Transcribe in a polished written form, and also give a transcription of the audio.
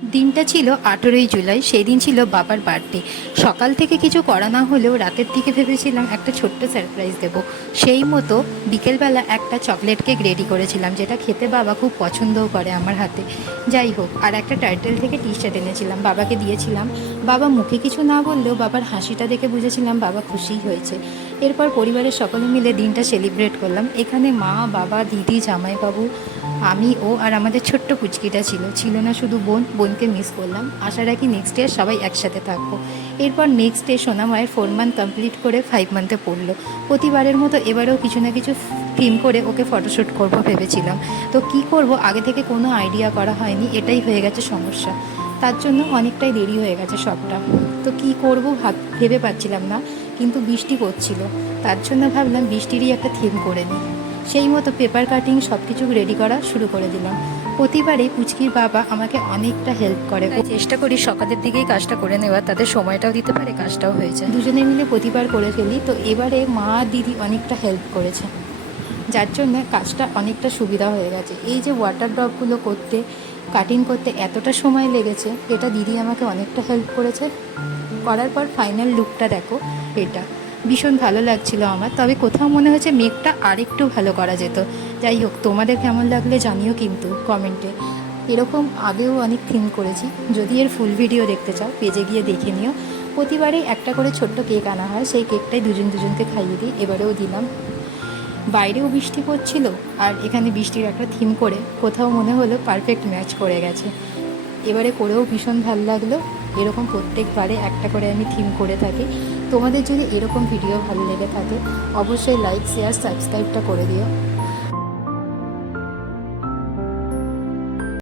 দিনটা ছিল 18ই জুলাই। সেই দিন ছিল বাবার বার্থডে। সকাল থেকে কিছু করা না হলেও রাতের দিকে ভেবেছিলাম একটা ছোট্ট সারপ্রাইজ দেবো। সেই মতো বিকেলবেলা একটা চকলেট কেক রেডি করেছিলাম, যেটা খেতে বাবা খুব পছন্দও করে আমার হাতে। যাই হোক, আর একটা টার্টেল থেকে টি শার্ট এনেছিলাম, বাবাকে দিয়েছিলাম। বাবা মুখে কিছু না বললেও বাবার হাসিটা দেখে বুঝেছিলাম বাবা খুশিই হয়েছে। এরপর পরিবারের সকলে মিলে দিনটা সেলিব্রেট করলাম। এখানে মা, বাবা, দিদি, জামাইবাবু, আমি, ও আর আমাদের ছোট্ট পুচকিটা ছিল না শুধু বোনকে মিস করলাম। আশা রাখি নেক্সট ইয়ার সবাই একসাথে থাকবো। এরপর নেক্সট ডে সোনামায়ের 4 মান্থ কমপ্লিট করে 5 মান্থে পড়লো। প্রতিবারের মতো এবারেও কিছু না কিছু থিম করে ওকে ফটোশ্যুট করব ভেবেছিলাম। তো কি করব আগে থেকে কোনো আইডিয়া করা হয়নি, এটাই হয়ে গেছে সমস্যা। তার জন্য অনেকটাই দেরি হয়ে গেছে সবটা। তো কি করব ভেবে পাচ্ছিলাম না, কিন্তু বৃষ্টি পড়ছিল। তার জন্য ভাবলাম বৃষ্টিরই একটা থিম করে নিই। সেই মতো পেপার কাটিং সব কিছু রেডি করা শুরু করে দিলাম। প্রতিবারই পুচকির বাবা আমাকে অনেকটা হেল্প করে, তাই চেষ্টা করি সকালের দিকেই কাজটা করে নেওয়ার, তাদের সময়টাও দিতে পারে, কাজটাও হয়ে যায়। দুজনে মিলে প্রতিবার করে ফেলি। তো এবারে মা, দিদি অনেকটা হেল্প করেছে, যার জন্য কাজটা অনেকটা সুবিধা হয়ে গেছে। এই যে ওয়াটার ড্রপগুলো করতে, কাটিং করতে এতটা সময় লেগেছে, এটা দিদি আমাকে অনেকটা হেল্প করেছে। করার পর ফাইনাল লুকটা দেখো, এটা ভীষণ ভালো লাগছিল আমার। তবে কোথাও মনে হচ্ছে মেকটা আরেকটু ভালো করা যেত। যাই হোক, তোমাদের কেমন লাগলে জানিও কিন্তু কমেন্টে। এরকম আগেও অনেক থিম করেছি, যদি এর ফুল ভিডিও দেখতে চাও পেজে গিয়ে দেখে নিও। প্রতিবারেই একটা করে ছোট্ট কেক আনা হয়, সেই কেকটাই দুজনকে খাইয়ে দিই, এবারেও দিলাম। বাইরেও বৃষ্টি পড়ছিল, আর এখানে বৃষ্টির একটা থিম করে কোথাও মনে হলো পারফেক্ট ম্যাচ করে গেছে। এবারে করেও ভীষণ ভালো লাগলো। এরকম প্রত্যেকবারে একটা করে আমি থিম করে থাকি। তোমাদের যদি এরকম ভিডিও ভালো লেগে থাকে অবশ্যই লাইক, শেয়ার, সাবস্ক্রাইবটা করে দিও।